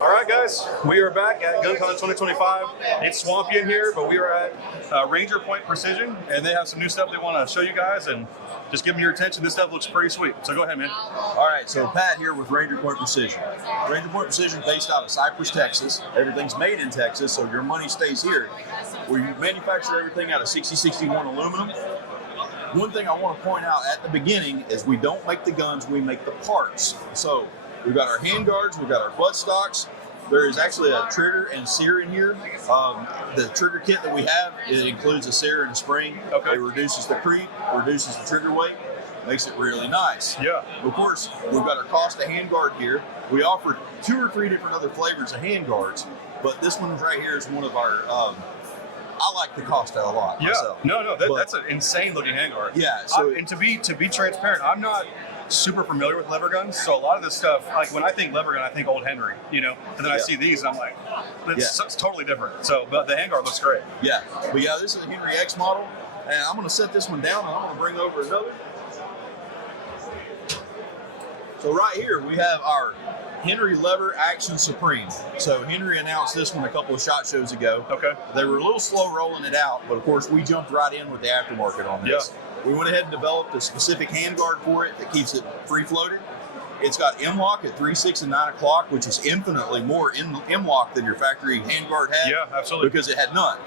All right, guys, we are back at Guncon 2025. It's swampy in here, but we are at Ranger Point Precision, and they have some new stuff they want to show you guys, and just give me your attention. This stuff looks pretty sweet, so go ahead, man. All right, so Pat here with Ranger Point Precision. Ranger Point Precision based out of Cypress, Texas. Everything's made in Texas, so your money stays here. We manufacture everything out of 6061 aluminum. One thing I want to point out at the beginning is we don't make the guns, we make the parts. So we've got our handguards, we've got our buttstocks. There is actually a trigger and sear in here. The trigger kit that we have, it includes a sear and a spring. Okay. It reduces the creep, reduces the trigger weight, makes it really nice. Yeah. Of course, we've got our Costa handguard here. We offer 2 or 3 different other flavors of handguards, but this one right here is one of our, I like the Costa a lot myself. No, that's an insane looking handguard. Yeah. So and to be transparent, I'm not super familiar with lever guns, so a lot of this stuff, like when I think lever gun, I think Old Henry, and then I see these and I'm like, it's totally different. So, but the handguard looks great. Yeah, but yeah, this is a Henry X model, and I'm going to set this one down and I'm going to bring over another. So right here we have our Henry Lever Action Supreme. So Henry announced this one a couple of SHOT Shows ago. Okay. They were a little slow rolling it out, but of course we jumped right in with the aftermarket on this. Yeah. We went ahead and developed a specific handguard for it that keeps it free-floated. It's got M-lock at 3, 6, and 9 o'clock, which is infinitely more M-lock than your factory handguard had. Yeah, absolutely. Because it had none.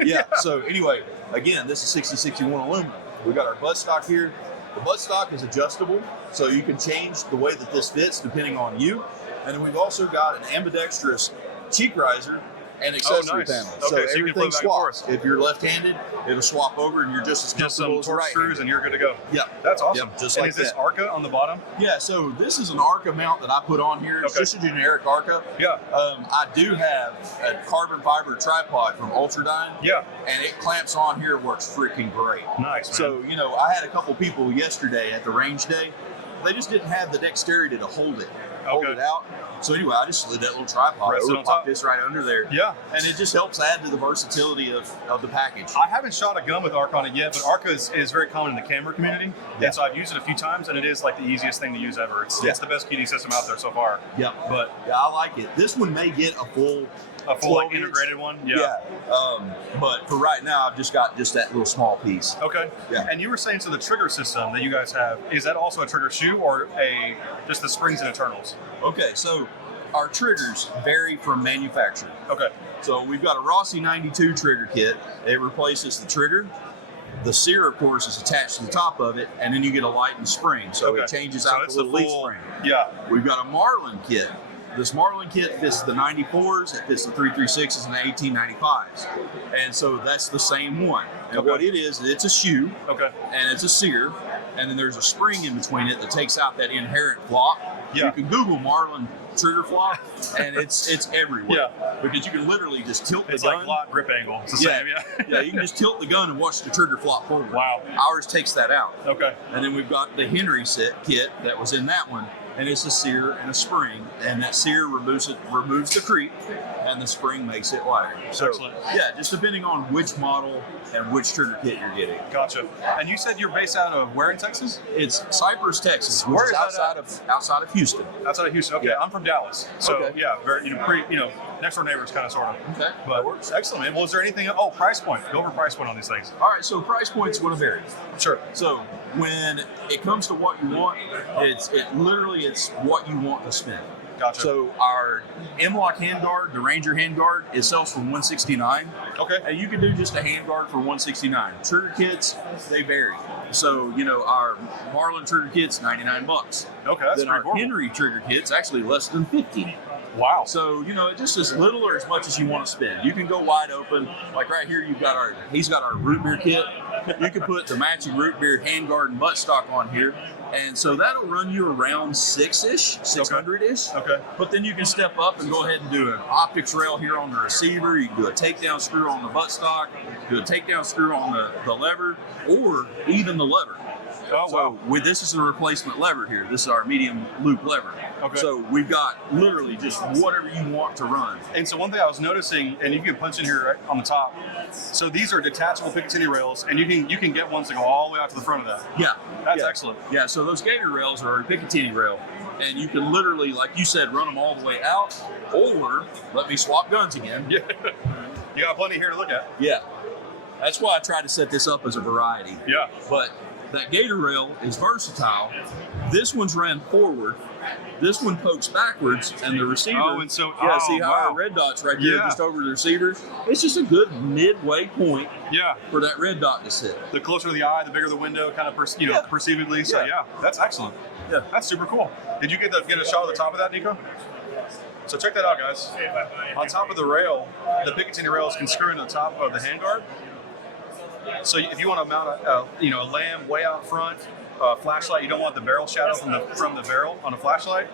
Yeah, so anyway, again, this is 6061 aluminum. We got our buttstock here. The buttstock is adjustable, so you can change the way that this fits depending on you. And then we've also got an ambidextrous cheek riser and accessory panel. Okay, so everything swaps. If you're left-handed, it'll swap over and you're just as comfortable as torque screws and you're good to go. Yeah. That's awesome. Yep, just and like is this that. Arca on the bottom? Yeah, so this is an Arca mount that I put on here. It's just a generic Arca. Yeah. I do have a carbon fiber tripod from Ultradyne. Yeah. And it clamps on here, works freaking great. Nice, man. So, I had a couple people yesterday at the range day. They just didn't have the dexterity to hold it out. So anyway, I just slid that little tripod over, popped this right under there. Yeah. And it just helps add to the versatility of the package. I haven't shot a gun with Arca on it yet, but Arca is very common in the camera community. Yeah. And so I've used it a few times, and it is like the easiest thing to use ever. It's the best PD system out there so far. Yeah. But yeah, I like it. This one may get a full like integrated one. Yeah. But for right now, I've just got that little small piece. Okay. Yeah. And you were saying, so the trigger system that you guys have, is that also a trigger shoe or just the springs and internals? Okay, so our triggers vary from manufacturer. Okay. So we've got a Rossi 92 trigger kit. It replaces the trigger. The sear, of course, is attached to the top of it, and then you get a light and spring. So it changes out the little leaf spring. Yeah. We've got a Marlin kit. This Marlin kit fits the 94s, it fits the 336s and the 1895s. And so that's the same one. And what it is, it's a shoe, and it's a sear, and then there's a spring in between it that takes out that inherent flop. Yeah. You can Google Marlin trigger flop, and it's everywhere. Yeah. Because you can literally just tilt the gun. It's like lock grip angle. It's the same, yeah, you can just tilt the gun and watch the trigger flop forward. Wow. Ours takes that out. Okay. And then we've got the Henry kit that was in that one, and it's a sear and a spring, and that sear removes the creep, and the spring makes it lighter. So, excellent. Yeah, just depending on which model and which trigger kit you're getting. Gotcha. And you said you're based out of where in Texas? It's Cypress, Texas, which Where is is outside of Houston. Outside of Houston. Okay, Yeah. I'm from Dallas. So yeah, very pretty next door neighbors kind of sort of. Okay, but that works. Excellent, man. Well, is there anything? Oh, price point. Go over price point on these things. All right, so price point's going to vary. Sure. So when it comes to what you want, it's what you want to spend. Gotcha. So our M-lock handguard, the Ranger handguard, it sells for $169. Okay. And you can do just a handguard for $169. Trigger kits, they vary. So our Marlin trigger kit's $99. Okay, that's then our pretty Henry trigger kit's actually less than $50. Wow. So, just as little or as much as you want to spend. You can go wide open. Like right here, he's got our root beer kit. You can put the matching root beer handguard and buttstock on here. And so that'll run you around 600-ish. Okay. But then you can step up and go ahead and do an optics rail here on the receiver. You can do a takedown screw on the buttstock, do a takedown screw on the lever, or even the lever. Oh, wow. So this is a replacement lever here. This is our medium loop lever. Okay. So we've got literally just whatever you want to run. And so one thing I was noticing, and you can punch in here right on the top. So these are detachable Picatinny rails, and you can get ones that go all the way out to the front of that. Yeah. That's excellent. Yeah, so those gator rails are a Picatinny rail. and you can literally, like you said, run them all the way out, or let me swap guns again. Yeah. You got plenty here to look at. Yeah. That's why I tried to set this up as a variety. Yeah. But that gator rail is versatile. This one's ran forward. This one pokes backwards, and the receiver. Oh, and so see how our red dot's right there, just over the receiver. It's just a good midway point. Yeah. For that red dot to sit. The closer the eye, the bigger the window, kind of perceivably. So yeah, that's excellent. Yeah. That's super cool. Did you get a shot of the top of that, Nico? So check that out, guys. On top of the rail, the Picatinny rails can screw into the top of the handguard. So if you want to mount a lamb way out front, flashlight, you don't want the barrel shadow from the barrel on a flashlight,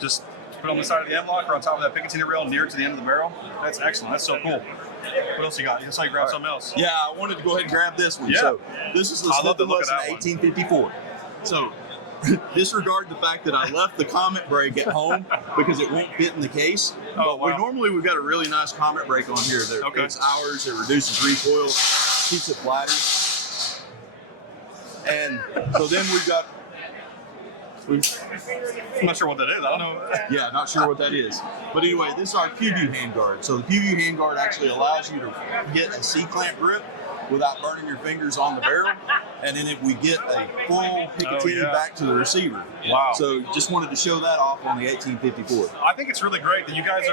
just put it on the side of the M-lock or on top of that Picatinny rail near to the end of the barrel. That's excellent. That's so cool. What else you got? You saw you grab something else. Yeah, I wanted to go ahead and grab this one. Yeah. So this is the I love the Smith & look of Wesson that one. 1854. So disregard the fact that I left the comment brake at home because it won't fit in the case. Oh, But wow. we've got a really nice comment brake on here. Okay. It's ours. It reduces recoil, keeps it flatter. And so then I'm not sure what that is. I don't know. yeah, not sure what that is. But anyway, this is our PuView handguard. So the PuView handguard actually allows you to get a C-clamp grip without burning your fingers on the barrel. And then if we get a full Picatinny back to the receiver. Wow. So just wanted to show that off on the 1854. I think it's really great that you guys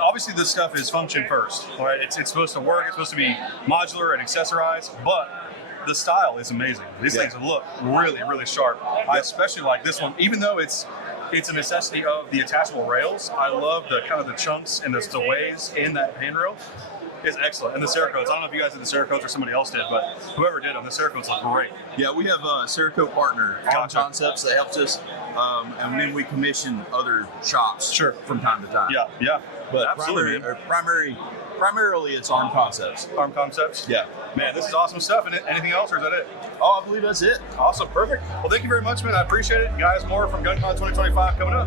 obviously this stuff is function first, right? It's supposed to work. It's supposed to be modular and accessorized, but the style is amazing. These things look really, really sharp. I especially like this one, even though it's a necessity of the attachable rails. I love the kind of the chunks and the staways in that handrail. It's excellent. And the Cerakotes, I don't know if you guys did the Cerakotes or somebody else did, but whoever did them, the Cerakotes look great. Yeah, we have a Cerakote partner, Arm Gotcha. Concepts, that helps us, and then we commission other shops from time to time. Yeah. But absolutely. primarily it's Arm Concepts. Arm Concepts? Yeah. Man, this is awesome stuff. And anything else, or is that it? Oh, I believe that's it. Awesome, perfect. Well, thank you very much, man. I appreciate it. Guys, more from Guncon 2025 coming up.